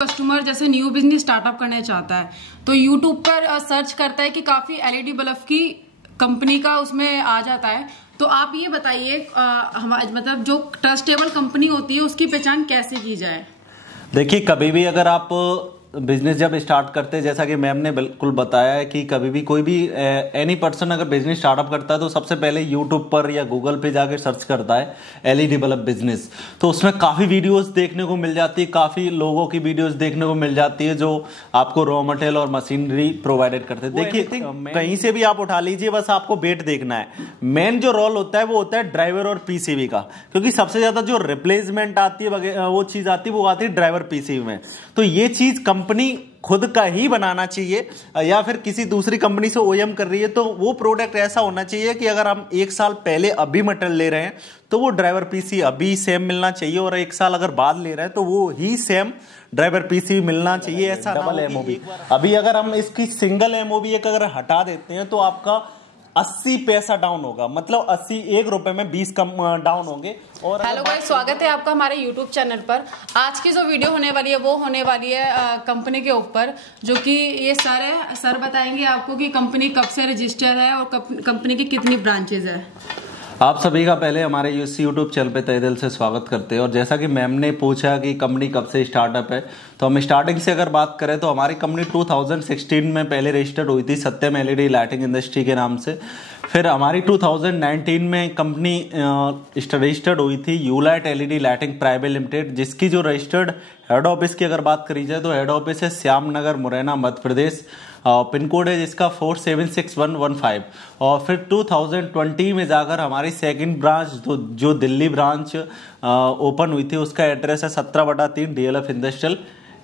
Customer जैसे new business startup करना चाहता है तो यूट्यूब पर सर्च करता है कि काफी एलईडी बल्ब की कंपनी का उसमें आ जाता है। तो आप ये बताइए मतलब जो ट्रस्टेबल कंपनी होती है उसकी पहचान कैसे की जाए। देखिए, कभी भी अगर आप बिजनेस जब स्टार्ट करते हैं, जैसा कि मैम ने बिल्कुल बताया है कि कभी भी कोई भी एनी पर्सन अगर बिजनेस स्टार्टअप करता है तो सबसे पहले यूट्यूब पर या गूगल पे जाकर सर्च करता है एलईडी बल्ब बिजनेस। तो उसमें काफ़ी वीडियोस देखने को मिल जाती है, काफ़ी लोगों की वीडियोस देखने को मिल जाती है जो आपको रॉ मटेरियल और मशीनरी प्रोवाइडेड करते हैं। देखिए, कहीं से भी आप उठा लीजिए, बस आपको वेट देखना है। मेन जो रोल होता है वो होता है ड्राइवर और पीसीबी का, क्योंकि सबसे ज्यादा जो रिप्लेसमेंट आती है वो चीज आती है, वो आती है ड्राइवर पीसीबी में। तो ये चीज कंपनी खुद का ही बनाना चाहिए, या फिर किसी दूसरी कंपनी से ओएम कर रही है तो वो प्रोडक्ट ऐसा होना चाहिए कि अगर हम 1 साल पहले अभी मटेरियल ले रहे हैं तो वो ड्राइवर पीसी अभी सेम मिलना चाहिए, और 1 साल अगर बाद ले रहे हैं तो वो ही सेम ड्राइवर पीसी मिलना चाहिए। ऐसा डबल एमओबी, अभी अगर हम इसकी सिंगल एमओबी एक अगर हटा देते हैं तो आपका 80 पैसा डाउन होगा, मतलब 81 रुपए में 20 कम डाउन होंगे। और हेलो गाइस, स्वागत है आपका हमारे यूट्यूब चैनल पर। आज की जो वीडियो होने वाली है वो होने वाली है कंपनी के ऊपर, जो कि ये सर बताएंगे आपको कि कंपनी कब से रजिस्टर है और कंपनी की कितनी ब्रांचेज है। आप सभी का पहले हमारे इस यूट्यूब चैनल पे तहे दिल से स्वागत करते हैं। और जैसा कि मैम ने पूछा कि कंपनी कब से स्टार्टअप है, तो हम स्टार्टिंग से अगर बात करें तो हमारी कंपनी 2016 में पहले रजिस्टर्ड हुई थी सत्यम एलईडी लाइटिंग इंडस्ट्री के नाम से। फिर हमारी 2019 में कंपनी रजिस्टर्ड हुई थी यूलाइट एलईडी लाइटिंग प्राइवेट लिमिटेड, जिसकी जो रजिस्टर्ड हेड ऑफिस की अगर बात करी जाए तो हेड ऑफिस है श्याम नगर, मुरैना, मध्य प्रदेश। पिन कोड है जिसका 476115। और फिर 2020 में जाकर हमारी सेकंड ब्रांच जो दिल्ली ब्रांच ओपन हुई थी, उसका एड्रेस है 17/3 डीएलएफ इंडस्ट्रियल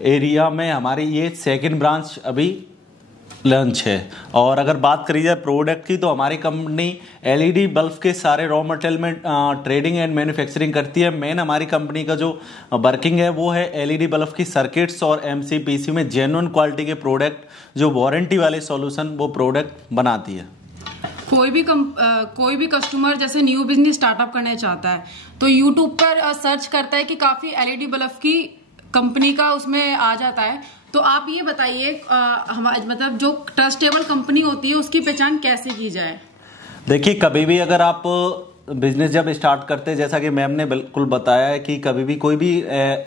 एरिया में। हमारी ये सेकंड ब्रांच अभी लॉन्च है। और अगर बात करी जाए प्रोडक्ट की, तो हमारी कंपनी एलईडी बल्ब के सारे रॉ मटेरियल में ट्रेडिंग एंड मैन्युफैक्चरिंग करती है। मेन हमारी कंपनी का जो वर्किंग है वो है एलईडी बल्ब की सर्किट्स और एमसीपीसी में जेन्युइन क्वालिटी के प्रोडक्ट, जो वारंटी वाले सॉल्यूशन वो प्रोडक्ट बनाती है। कोई भी कस्टमर जैसे न्यू बिजनेस स्टार्टअप करना चाहता है तो यूट्यूब पर सर्च करता है कि काफी एलईडी बल्ब की कंपनी का उसमें आ जाता है। तो आप ये बताइए मतलब जो ट्रस्टेबल कंपनी होती है उसकी पहचान कैसे की जाए। देखिए, कभी भी अगर आप बिजनेस जब स्टार्ट करते हैं, जैसा कि मैम ने बिल्कुल बताया है कि कभी भी कोई भी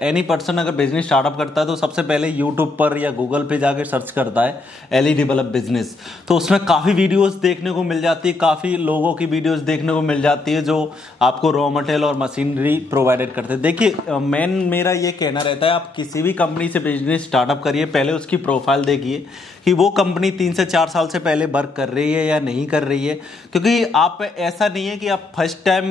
एनी पर्सन अगर बिजनेस स्टार्टअप करता है तो सबसे पहले यूट्यूब पर या गूगल पे जाकर सर्च करता है एलईडी बल्ब बिजनेस। तो उसमें काफ़ी वीडियोस देखने को मिल जाती है, काफ़ी लोगों की वीडियोस देखने को मिल जाती है जो आपको रॉ मटेरियल और मशीनरी प्रोवाइडेड करते हैं। देखिए, मेन मेरा ये कहना रहता है, आप किसी भी कंपनी से बिजनेस स्टार्टअप करिए, पहले उसकी प्रोफाइल देखिए कि वो कंपनी 3 से 4 साल से पहले वर्क कर रही है या नहीं कर रही है। क्योंकि आप ऐसा नहीं है कि आप फर्स्ट टाइम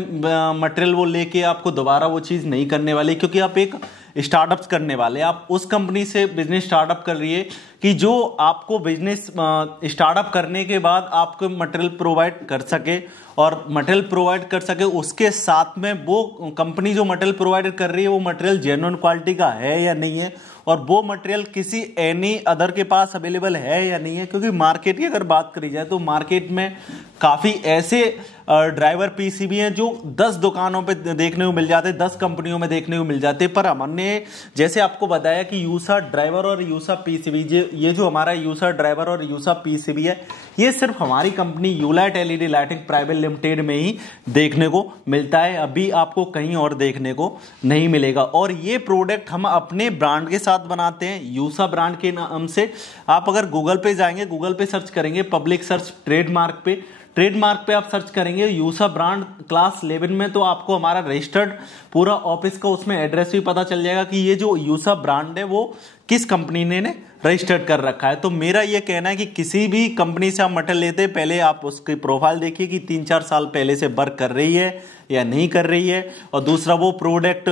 मटेरियल वो लेके आपको दोबारा वो चीज़ नहीं करने वाली, क्योंकि आप एक स्टार्टअप्स करने वाले, आप उस कंपनी से बिजनेस स्टार्टअप कर रही है कि जो आपको बिजनेस स्टार्टअप करने के बाद आपको मटेरियल प्रोवाइड कर सके, और मटेरियल प्रोवाइड कर सके उसके साथ में वो कंपनी जो मटेरियल प्रोवाइड कर रही है वो मटेरियल जेन्युइन क्वालिटी का है या नहीं है, और वो मटेरियल किसी एनी अदर के पास अवेलेबल है या नहीं है। क्योंकि मार्केट की अगर बात करी जाए तो मार्केट में काफ़ी ऐसे ड्राइवर पीसीबी हैं जो 10 दुकानों पे देखने को मिल जाते हैं, 10 कंपनियों में देखने को मिल जाते हैं। पर हमने जैसे आपको बताया कि यूसा ड्राइवर और यूसा पीसीबी, ये जो हमारा यूसा ड्राइवर और यूसा पीसीबी है, ये सिर्फ हमारी company Ulite LED lighting private limited में ही देखने को मिलता है, अभी आपको कहीं और देखने को नहीं मिलेगा। और ये प्रोडक्ट हम अपने ब्रांड के साथ बनाते हैं, यूसा ब्रांड के नाम से। आप अगर गूगल पे जाएंगे, गूगल पे सर्च करेंगे, पब्लिक सर्च ट्रेडमार्क पे आप सर्च करेंगे यूसा ब्रांड क्लास 11 में, तो आपको हमारा रजिस्टर्ड पूरा ऑफिस का उसमें एड्रेस भी पता चल जाएगा कि ये जो यूसा ब्रांड है वो किस कंपनी ने रजिस्टर्ड कर रखा है। तो मेरा ये कहना है कि किसी भी कंपनी से आप मटेरियल लेते हैं, पहले आप उसकी प्रोफाइल देखिए कि 3-4 साल पहले से वर्क कर रही है या नहीं कर रही है, और दूसरा वो प्रोडक्ट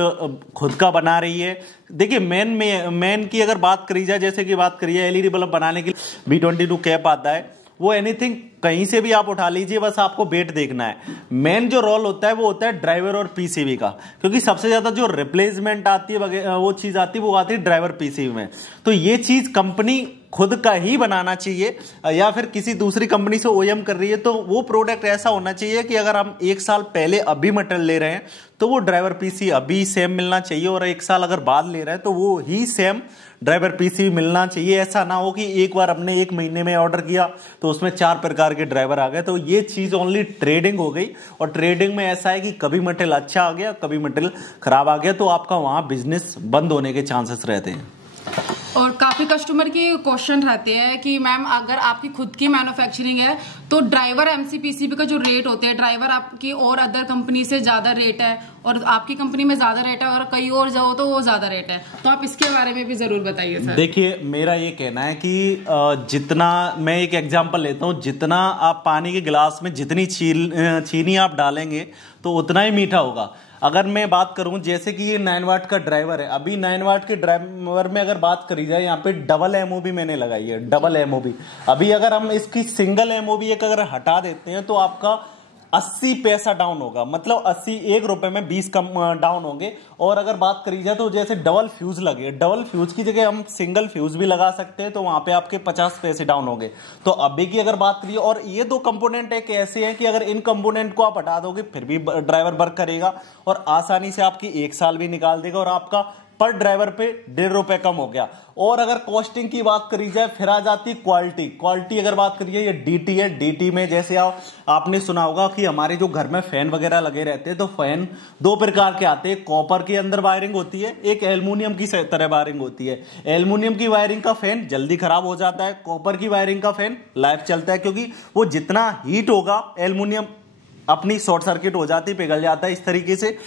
खुद का बना रही है। देखिए, मेन की अगर बात करी जाए, जैसे कि बात करिए एलईडी बल्ब बनाने के लिए B22 कैप आता है, वो एनीथिंग कहीं से भी आप उठा लीजिए, बस आपको वेट देखना है। मेन जो रोल होता है वो होता है ड्राइवर और पीसीबी का, क्योंकि सबसे ज्यादा जो रिप्लेसमेंट आती है वो चीज आती है, वो आती है ड्राइवर पीसीबी में। तो ये चीज कंपनी खुद का ही बनाना चाहिए, या फिर किसी दूसरी कंपनी से ओएम कर रही है तो वो प्रोडक्ट ऐसा होना चाहिए कि अगर हम 1 साल पहले अभी मटेरियल ले रहे हैं तो वो ड्राइवर पीसी अभी सेम मिलना चाहिए, और 1 साल अगर बाद ले रहे हैं तो वो ही सेम ड्राइवर पीसीबी मिलना चाहिए। ऐसा ना हो कि एक बार हमने 1 महीने में ऑर्डर किया तो उसमें 4 प्रकार के ड्राइवर आ गए। तो ये चीज ओनली ट्रेडिंग हो गई, और ट्रेडिंग में ऐसा है कि कभी मटेरियल अच्छा आ गया, कभी मटेरियल खराब आ गया, तो आपका वहां बिजनेस बंद होने के चांसेस रहते हैं। और काफी कस्टमर की क्वेश्चन रहते हैं कि मैम अगर आपकी खुद की मैन्युफैक्चरिंग है तो ड्राइवर एमसीपीसीबी का जो रेट होते हैं, ड्राइवर आपकी और अदर कंपनी से ज्यादा रेट है और आपकी कंपनी में ज्यादा रेट है और कहीं और जाओ तो वो ज्यादा रेट है, तो आप इसके बारे में भी जरूर बताइए सर। देखिए, मेरा ये कहना है कि जितना, मैं एक एग्जांपल लेता हूं, जितना आप पानी के गिलास में जितनी चीनी आप डालेंगे तो उतना ही मीठा होगा। अगर मैं बात करूं जैसे कि ये 9 वाट का ड्राइवर है, अभी 9 वाट के ड्राइवर में अगर बात करी जाए, यहाँ पे डबल एमओबी मैंने लगाई है, डबल एमओबी। अभी अगर हम इसकी सिंगल एमओबी एक अगर हटा देते हैं तो आपका 80 पैसा डाउन होगा, मतलब 1 रुपए में 20 कम डाउन होंगे। और अगर बात करी जाए तो जैसे डबल फ्यूज लगे, डबल फ्यूज की जगह हम सिंगल फ्यूज भी लगा सकते हैं, तो वहां पे आपके 50 पैसे डाउन होंगे। तो अभी की अगर बात करिए, और ये 2 कंपोनेंट एक ऐसे हैं कि अगर इन कंपोनेंट को आप हटा दोगे फिर भी ड्राइवर वर्क करेगा और आसानी से आपकी 1 साल भी निकाल देगा, और आपका पर ड्राइवर पे 1.5 रुपए कम हो गया। और अगर कॉस्टिंग की बात करी जाए फिर आ जाती है क्वालिटी। क्वालिटी अगर बात करिए, ये डीटी है, डीटी में जैसे आपने सुना होगा कि हमारे जो घर में फैन वगैरह लगे रहते हैं, तो फैन 2 प्रकार के आते हैं। कॉपर के अंदर वायरिंग होती है, एक एल्युमिनियम की तरह वायरिंग होती है। एल्युमिनियम की वायरिंग का फैन जल्दी खराब हो जाता है, कॉपर की वायरिंग का फैन लाइफ चलता है, क्योंकि वो जितना हीट होगा एल्युमिनियम अपनी शॉर्ट सर्किट हो जाती है, पिघल जाता है। इस तरीके से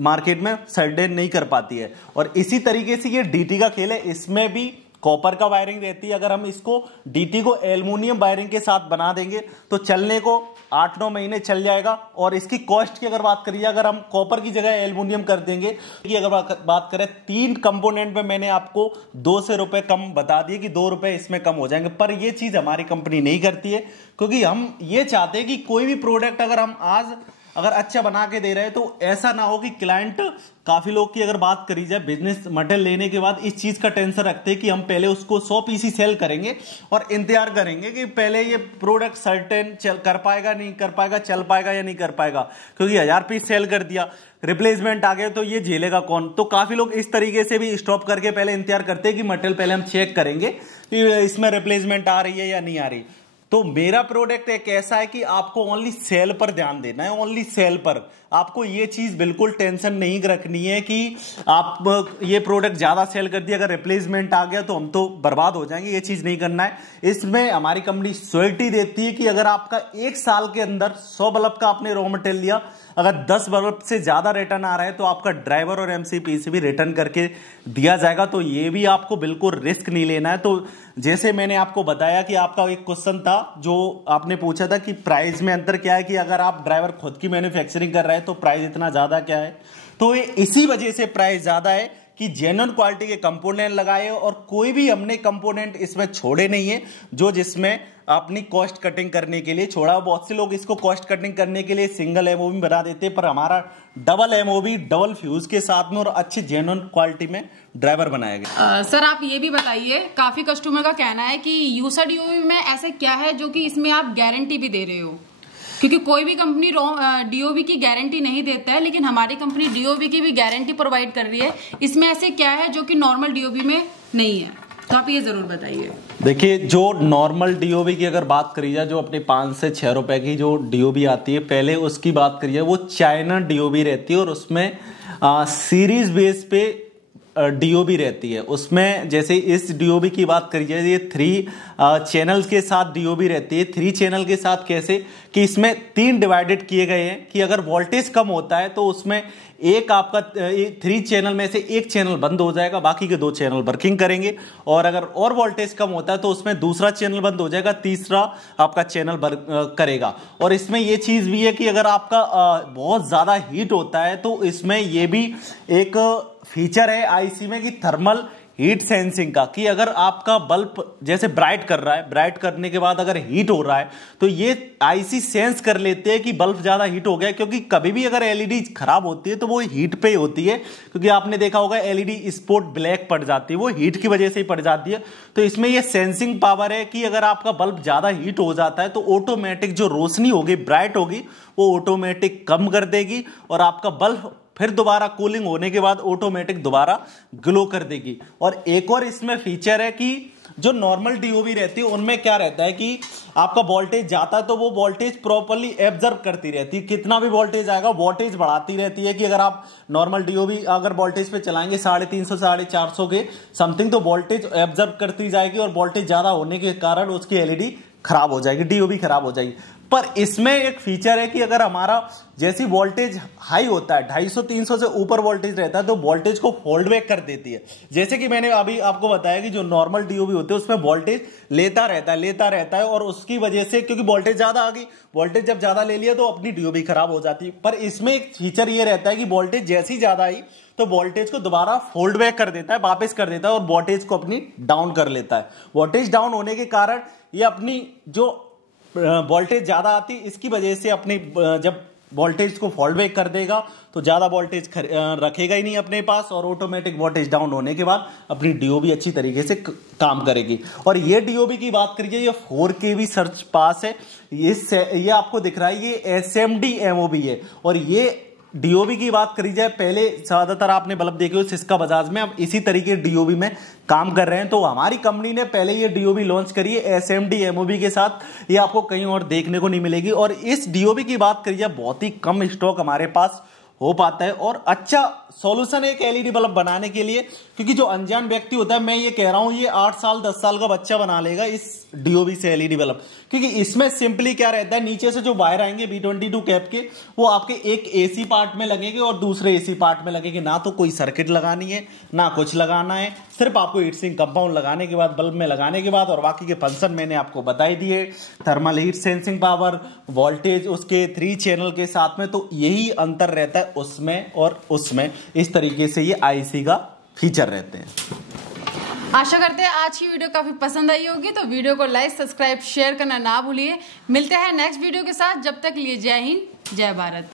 मार्केट में सर्टेन नहीं कर पाती है। और इसी तरीके से ये डीटी का खेल है, इसमें भी कॉपर का वायरिंग रहती है। अगर हम इसको डीटी को एल्युमिनियम वायरिंग के साथ बना देंगे तो चलने को 8-9 महीने चल जाएगा। और इसकी कॉस्ट की अगर बात करिए, अगर हम कॉपर की जगह एल्युमिनियम कर देंगे, कि अगर बात करें 3 कंपोनेंट में मैंने आपको 2 से रुपए कम बता दिए कि 2 रुपए इसमें कम हो जाएंगे। पर ये चीज हमारी कंपनी नहीं करती है, क्योंकि हम ये चाहते हैं कि कोई भी प्रोडक्ट अगर हम आज अगर अच्छा बना के दे रहे हैं तो ऐसा ना हो कि क्लाइंट, काफी लोग की अगर बात करी जाए बिजनेस मटेरियल लेने के बाद इस चीज का टेंशन रखते हैं कि हम पहले उसको 100 पीस ही सेल करेंगे और इंतजार करेंगे कि पहले ये प्रोडक्ट सर्टेन कर पाएगा नहीं कर पाएगा, चल पाएगा या नहीं कर पाएगा, क्योंकि 1000 पीस सेल कर दिया, रिप्लेसमेंट आ गए तो ये झेलेगा कौन। तो काफी लोग इस तरीके से भी स्टॉप करके पहले इंतजार करते हैं कि मटेरियल पहले हम चेक करेंगे कि इसमें रिप्लेसमेंट आ रही है या नहीं आ रही। तो मेरा प्रोडक्ट एक ऐसा है कि आपको ओनली सेल पर ध्यान देना है, ओनली सेल पर। आपको ये चीज बिल्कुल टेंशन नहीं रखनी है कि आप ये प्रोडक्ट ज्यादा सेल कर दिया, अगर रिप्लेसमेंट आ गया तो हम तो बर्बाद हो जाएंगे, ये चीज नहीं करना है। इसमें हमारी कंपनी श्योरिटी देती है कि अगर आपका 1 साल के अंदर 100 बल्ब का आपने रॉ मटेरियल लिया, अगर 10 बल्ब से ज्यादा रिटर्न आ रहा है तो आपका ड्राइवर और एमसीपीसी भी रिटर्न करके दिया जाएगा। तो ये भी आपको बिल्कुल रिस्क नहीं लेना है। तो जैसे मैंने आपको बताया कि आपका एक क्वेश्चन था जो आपने पूछा था कि प्राइस में अंतर क्या है, कि अगर आप ड्राइवर खुद की मैन्युफैक्चरिंग कर रहे हैं तो प्राइस इतना ज्यादा क्या है। तो ये इसी वजह से प्राइस ज्यादा है कि जेन्युइन क्वालिटी के कंपोनेंट लगाए और कोई भी हमने कंपोनेंट इसमें छोड़े नहीं है जो जिसमें अपनी कॉस्ट कटिंग करने के लिए छोड़ा। बहुत से लोग इसको कॉस्ट कटिंग करने के लिए सिंगल एमओबी बना देते हैं, पर हमारा डबल एमओबी डबल फ्यूज के साथ में और अच्छी जेन्युइन क्वालिटी में ड्राइवर बनाया गया। सर आप ये भी बताइए, काफी कस्टमर का कहना है कि यूसा डीओबी में ऐसा क्या है जो कि इसमें आप गारंटी भी दे रहे हो, क्योंकि कोई भी कंपनी डीओबी की गारंटी नहीं देता है, लेकिन हमारी कंपनी डीओबी की भी गारंटी प्रोवाइड कर रही है। इसमें ऐसे क्या है जो कि नॉर्मल डीओबी में नहीं है, तो आप ये जरूर बताइए। देखिए, जो नॉर्मल डीओबी की अगर बात करी जाए, जो अपने 5 से 6 रुपए की जो डीओबी आती है, पहले उसकी बात करिए, वो चाइना डीओबी रहती है और उसमें सीरीज बेस पे डीओबी रहती है। उसमें जैसे इस डीओबी की बात करी जाए, ये 3 चैनल्स के साथ डीओबी रहती है। 3 चैनल के साथ कैसे कि इसमें 3 डिवाइडेड किए गए हैं कि अगर वोल्टेज कम होता है तो उसमें एक आपका 3 चैनल में से एक चैनल बंद हो जाएगा, बाकी के 2 चैनल वर्किंग करेंगे। और अगर और वोल्टेज कम होता है तो उसमें दूसरा चैनल बंद हो जाएगा, तीसरा आपका चैनल करेगा। और इसमें ये चीज भी है कि अगर आपका बहुत ज्यादा हीट होता है तो इसमें ये भी एक फीचर है आईसी में कि थर्मल हीट सेंसिंग का, कि अगर आपका बल्ब जैसे ब्राइट कर रहा है, ब्राइट करने के बाद अगर हीट हो रहा है तो ये आईसी सेंस कर लेते हैं कि बल्ब ज्यादा हीट हो गया। क्योंकि कभी भी अगर एलईडी खराब होती है तो वो हीट पे होती है, क्योंकि आपने देखा होगा एलईडी स्पॉट ब्लैक पड़ जाती है, वो हीट की वजह से ही पड़ जाती है। तो इसमें ये सेंसिंग पावर है कि अगर आपका बल्ब ज्यादा हीट हो जाता है तो ऑटोमेटिक जो रोशनी होगी ब्राइट होगी वो ऑटोमेटिक कम कर देगी और आपका बल्ब फिर दोबारा कूलिंग होने के बाद ऑटोमेटिक दोबारा ग्लो कर देगी। और एक और इसमें फीचर है कि जो नॉर्मल डीओबी रहती है उनमें क्या रहता है कि आपका वोल्टेज जाता है तो वो वोल्टेज प्रॉपर्ली एब्जर्व करती रहती है, कितना भी वोल्टेज आएगा वोल्टेज बढ़ाती रहती है कि अगर आप नॉर्मल डीओबी अगर वोल्टेज पे चलाएंगे 350 450 के समथिंग तो वोल्टेज एब्जर्व करती जाएगी और वोल्टेज ज्यादा होने के कारण उसकी एलईडी खराब हो जाएगी, डीओबी खराब हो जाएगी। पर इसमें एक फीचर है कि अगर हमारा जैसी वोल्टेज हाई होता है 250-300 से ऊपर वोल्टेज रहता है तो वोल्टेज को फोल्ड बैक कर देती है। जैसे कि मैंने अभी आपको बताया कि जो नॉर्मल डीओबी होते हैं उसमें वोल्टेज लेता रहता है और उसकी वजह से क्योंकि वोल्टेज ज्यादा आ गई, वोल्टेज जब ज्यादा ले लिया तो अपनी डीओबी खराब हो जाती है। पर इसमें एक फीचर ये रहता है कि वोल्टेज जैसी ज्यादा आई तो वोल्टेज को दोबारा फोल्ड बैक कर देता है, वापस कर देता है और वोल्टेज को अपनी डाउन कर लेता है। वोल्टेज डाउन होने के कारण ये अपनी जो वोल्टेज ज्यादा आती इसकी वजह से अपनी जब वोल्टेज को फॉल बैक कर देगा तो ज्यादा वोल्टेज रखेगा ही नहीं अपने पास और ऑटोमेटिक वोल्टेज डाउन होने के बाद अपनी डीओबी अच्छी तरीके से काम करेगी। और ये डीओबी की बात करिए ये 4K सर्च पास है, ये आपको दिख रहा है ये SMD MOB है। और ये डीओबी की बात करी जाए पहले ज्यादातर आपने बल्ब देखे हो सिस्का बजाज में, अब इसी तरीके डीओबी में काम कर रहे हैं। तो हमारी कंपनी ने पहले ये डीओबी लॉन्च करी है SMD MOB के साथ, ये आपको कहीं और देखने को नहीं मिलेगी। और इस डीओबी की बात करी जाए बहुत ही कम स्टॉक हमारे पास हो पाता है और अच्छा सॉल्यूशन है एक एलईडी बल्ब बनाने के लिए, क्योंकि जो अनजान व्यक्ति होता है मैं ये कह रहा हूं ये 8 साल 10 साल का बच्चा बना लेगा इस डीओबी से एलईडी बल्ब। क्योंकि इसमें सिंपली क्या रहता है नीचे से जो वायर आएंगे B22 कैप के वो आपके एक एसी पार्ट में लगेंगे और दूसरे एसी पार्ट में लगेंगे, ना तो कोई सर्किट लगानी है ना कुछ लगाना है, सिर्फ आपको हीट सिंक कंपाउंड लगाने के बाद बल्ब में लगाने के बाद और बाकी के फंक्शन मैंने आपको बताई दिए, thermal heat sensing power voltage उसके 3 चैनल के साथ में। तो यही अंतर रहता है उसमें और उसमें, इस तरीके से ये आईसी का फीचर रहते हैं। आशा करते हैं आज की वीडियो काफी पसंद आई होगी, तो वीडियो को लाइक सब्सक्राइब शेयर करना ना भूलिए। मिलते हैं नेक्स्ट वीडियो के साथ, जब तक लिए जय हिंद जय भारत।